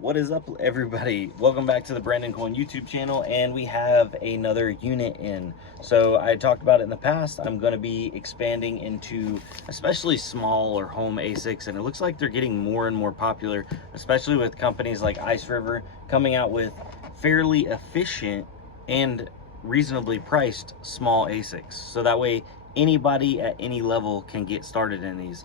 What is up, everybody? Welcome back to the Brandon Coin YouTube channel, and we have another unit in. So I talked about it in the past. I'm going to be expanding into especially small or home ASICs, and it looks like they're getting more and more popular, especially with companies like ICERIVER coming out with fairly efficient and reasonably priced small ASICs. So that way anybody at any level can get started in these.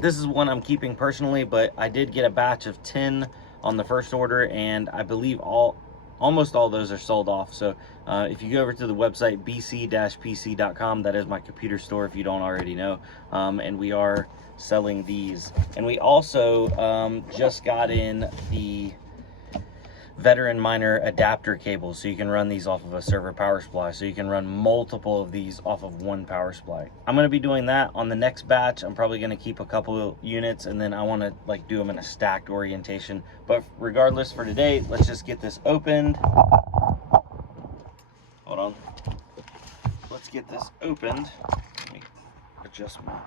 This is one I'm keeping personally, but I did get a batch of 10 on the first order, and I believe almost all those are sold off. So if you go over to the website bc-pc.com, that is my computer store if you don't already know, and we are selling these. And we also just got in the veteran miner adapter cables, so you can run these off of a server power supply, so you can run multiple of these off of one power supply. I'm going to be doing that on the next batch. I'm probably going to keep a couple units, and then I want to like do them in a stacked orientation. But regardless, for today, let's just get this opened. Hold on, let's get this opened. Let me adjust my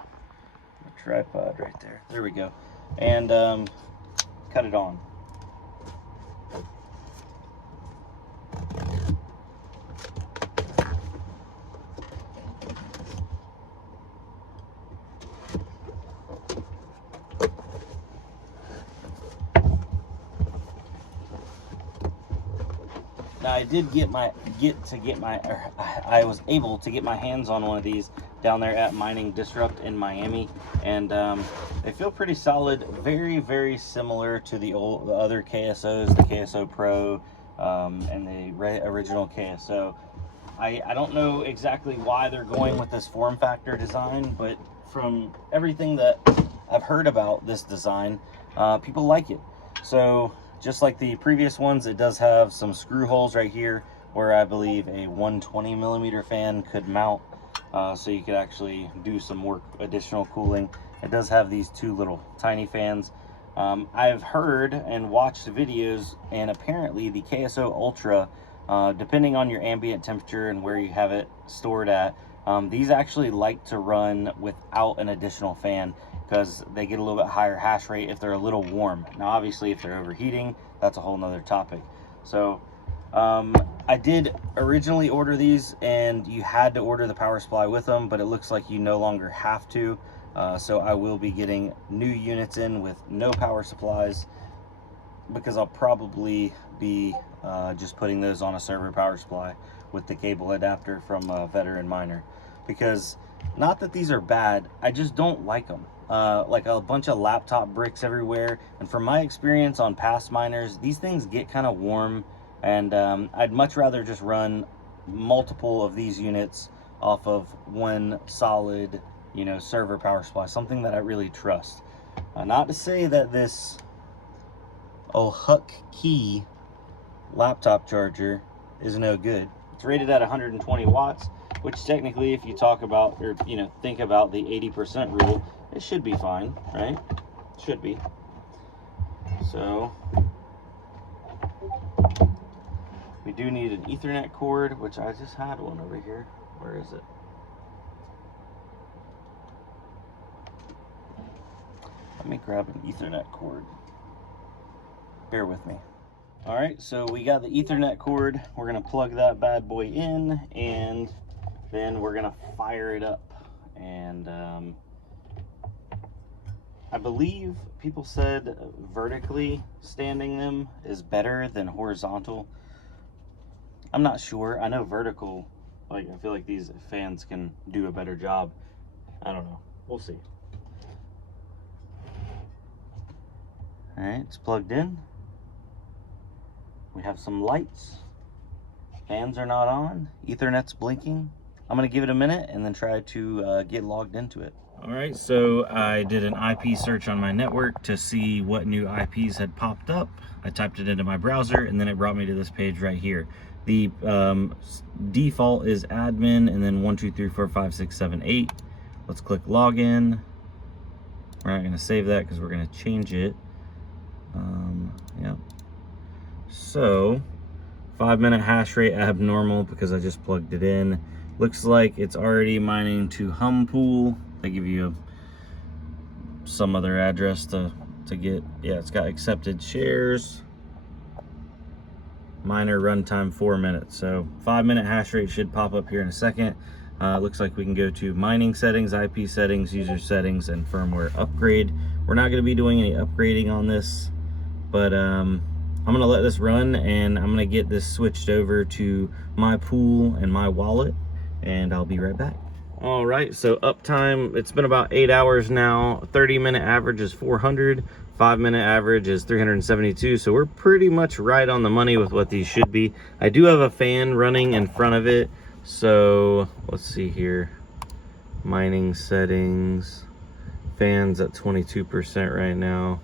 tripod right there we go, and cut it on. Now, I did I was able to get my hands on one of these down there at Mining Disrupt in Miami, and they feel pretty solid. Very, very similar to the other KSOs, the KS0 Pro, and the original KSO. I don't know exactly why they're going with this form factor design, but from everything that I've heard about this design, people like it. So just like the previous ones, it does have some screw holes right here where I believe a 120mm fan could mount, so you could actually do some more additional cooling. It does have these two little tiny fans. I've heard and watched videos, and apparently the KS0 Ultra, depending on your ambient temperature and where you have it stored at, these actually like to run without an additional fan, because they get a little bit higher hash rate if they're a little warm. Now obviously if they're overheating, that's a whole nother topic. So I did originally order these, and you had to order the power supply with them, but it looks like you no longer have to. So I will be getting new units in with no power supplies, because I'll probably be just putting those on a server power supply with the cable adapter from Veteran Miner. Because not that these are bad, I just don't like them. Like a bunch of laptop bricks everywhere, and from my experience on past miners, these things get kind of warm, and I'd much rather just run multiple of these units off of one solid, you know, server power supply, something that I really trust. Not to say that this Huck Key laptop charger is no good. It's rated at 120 watts, which technically, if you talk about, or you know, think about the 80% rule, it should be fine, right? Should be. So we do need an Ethernet cord, which I just had one over here. Where is it? Let me grab an Ethernet cord. Bear with me. All right, so we got the Ethernet cord. We're gonna plug that bad boy in, and then we're gonna fire it up. And I believe people said vertically standing them is better than horizontal. I'm not sure. I know vertical, like, I feel like these fans can do a better job. I don't know. We'll see. All right, it's plugged in. We have some lights. Fans are not on. Ethernet's blinking. I'm gonna give it a minute and then try to get logged into it. All right, so I did an IP search on my network to see what new IPs had popped up. I typed it into my browser, and then it brought me to this page right here. The default is admin, and then 1, 2, 3, 4, 5, 6, 7, 8. Let's click login. We're not gonna save that because we're gonna change it. Yeah. So 5-minute hash rate abnormal because I just plugged it in. Looks like it's already mining to hum pool. They give you some other address to to get, yeah, it's got accepted shares. Miner runtime 4 minutes. So 5-minute hash rate should pop up here in a second. Looks like we can go to mining settings, IP settings, user settings, and firmware upgrade. We're not going to be doing any upgrading on this, but I'm going to let this run, and I'm going to get this switched over to my pool and my wallet, and I'll be right back. All right, so uptime, it's been about 8 hours now. 30-minute average is 400. 5-minute average is 372, so we're pretty much right on the money with what these should be. I do have a fan running in front of it, so let's see here. Mining settings, fans at 22% right now.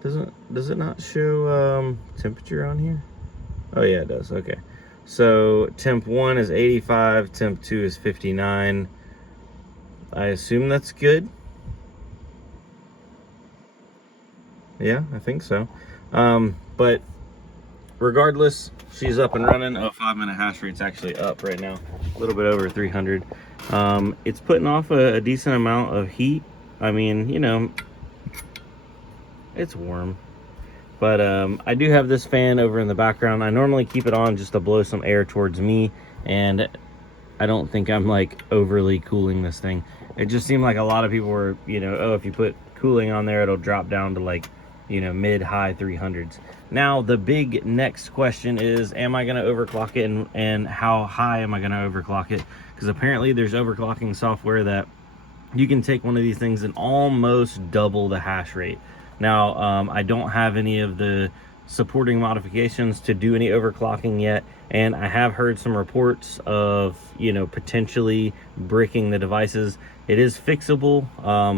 Does it not show temperature on here? Oh yeah, it does. Okay, so temp 1 is 85, temp 2 is 59. I assume that's good. Yeah, I think so. But regardless, she's up and running. Oh, 5-minute hash rate's actually up right now, a little bit over 300. It's putting off a decent amount of heat. I mean, you know, it's warm. But I do have this fan over in the background. I normally keep it on just to blow some air towards me, and I don't think I'm like overly cooling this thing. It just seemed like a lot of people were, you know, oh, if you put cooling on there, it'll drop down to like, you know, mid-high 300s. Now the big next question is, am I going to overclock it, and how high am I going to overclock it? Because apparently there's overclocking software that you can take one of these things and almost double the hash rate. Now I don't have any of the supporting modifications to do any overclocking yet, and I have heard some reports of, you know, potentially bricking the devices. It is fixable,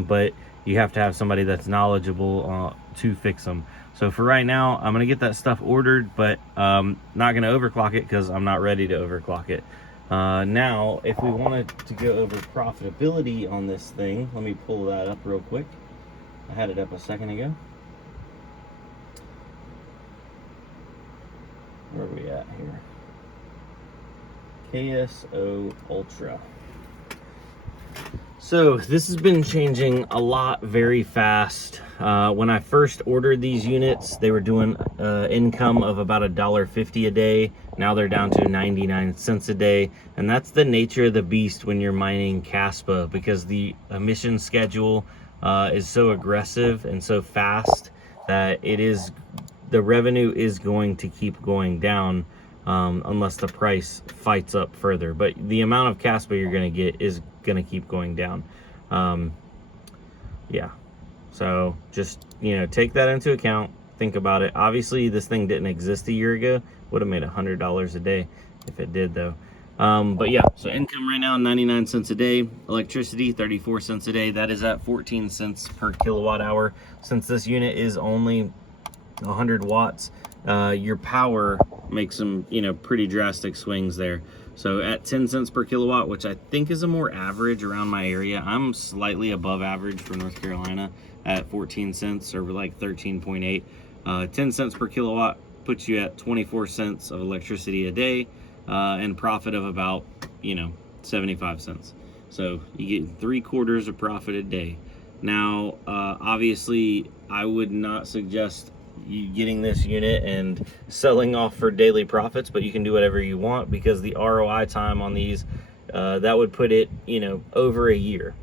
but you have to have somebody that's knowledgeable to fix them. So for right now, I'm gonna get that stuff ordered, but not gonna overclock it because I'm not ready to overclock it. Now, if we wanted to go over profitability on this thing, let me pull that up real quick. I had it up a second ago. Where are we at here? KS0 Ultra. So this has been changing a lot very fast. When I first ordered these units, they were doing income of about $1.50 a day. Now they're down to 99 cents a day. And that's the nature of the beast when you're mining Caspa, because the emission schedule is so aggressive and so fast that the revenue is going to keep going down unless the price fights up further. But the amount of Caspa you're going to get is going to keep going down. Yeah, so just, you know, take that into account. Think about it. Obviously this thing didn't exist a year ago. Would have made $100 a day if it did though. But yeah, so income right now 99 cents a day, electricity 34 cents a day. That is at 14 cents per kilowatt hour. Since this unit is only 100 watts, your power makes some, you know, pretty drastic swings there. So at 10 cents per kilowatt, which I think is a more average around my area, I'm slightly above average for North Carolina at 14 cents, or like 13.8. 10 cents per kilowatt puts you at 24 cents of electricity a day, and profit of about, you know, 75 cents. So you get 3/4 of profit a day. Now, obviously, I would not suggest you getting this unit and selling off for daily profits, but you can do whatever you want, because the ROI time on these, that would put it, you know, over a year.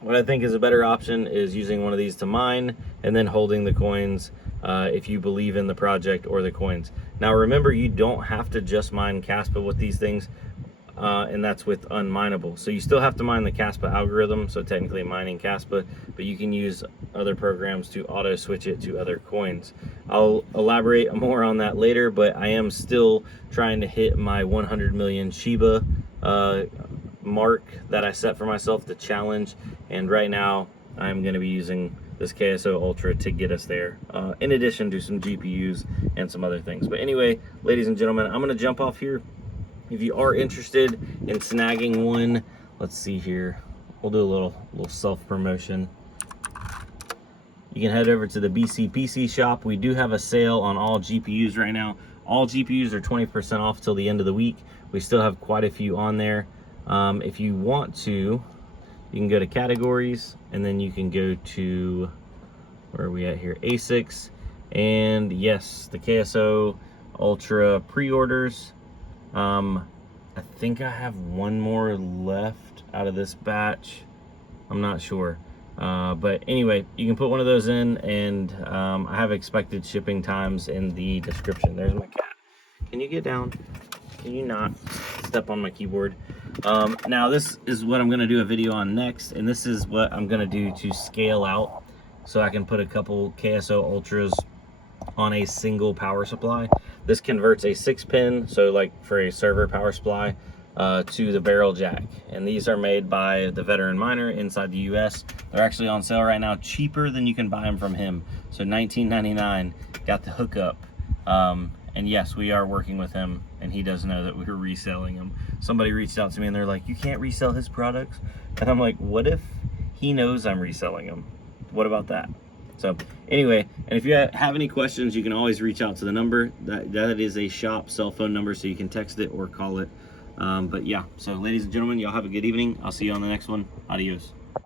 What I think is a better option is using one of these to mine and then holding the coins if you believe in the project or the coins. Now remember, you don't have to just mine Caspa with these things, and that's with unmineable. So you still have to mine the Caspa algorithm, so technically mining Caspa, but you can use other programs to auto switch it to other coins. I'll elaborate more on that later, but I am still trying to hit my 100 million Shiba mark that I set for myself, the challenge, and right now I'm going to be using this KS0 Ultra to get us there, in addition to some GPUs and some other things. But anyway, ladies and gentlemen, I'm going to jump off here. If you are interested in snagging one, let's see here, we'll do a little self-promotion. You can head over to the BCPC shop. We do have a sale on all GPUs right now. All GPUs are 20% off till the end of the week. We still have quite a few on there. If you want to, you can go to categories, and then you can go to where are we at here? ASICS, and yes, the KS0 Ultra pre-orders. I think I have one more left out of this batch. I'm not sure. But anyway, you can put one of those in, and I have expected shipping times in the description. There's my cat. Can you get down? Can you not step on my keyboard? Now this is what I'm gonna do a video on next, and this is what I'm gonna do to scale out so I can put a couple KS0 Ultras on a single power supply. This converts a 6-pin, so like for a server power supply, to the barrel jack. And these are made by the Veteran Miner inside the US. They're actually on sale right now, cheaper than you can buy them from him. So $19.99, got the hookup. And yes, we are working with him, and he does know that we're reselling them. Somebody reached out to me and they're like, you can't resell his products? And I'm like, what if he knows I'm reselling them? What about that? So anyway, and if you have any questions, you can always reach out to the number. That is a shop cell phone number, so you can text it or call it. But yeah, so ladies and gentlemen, y'all have a good evening. I'll see you on the next one. Adios.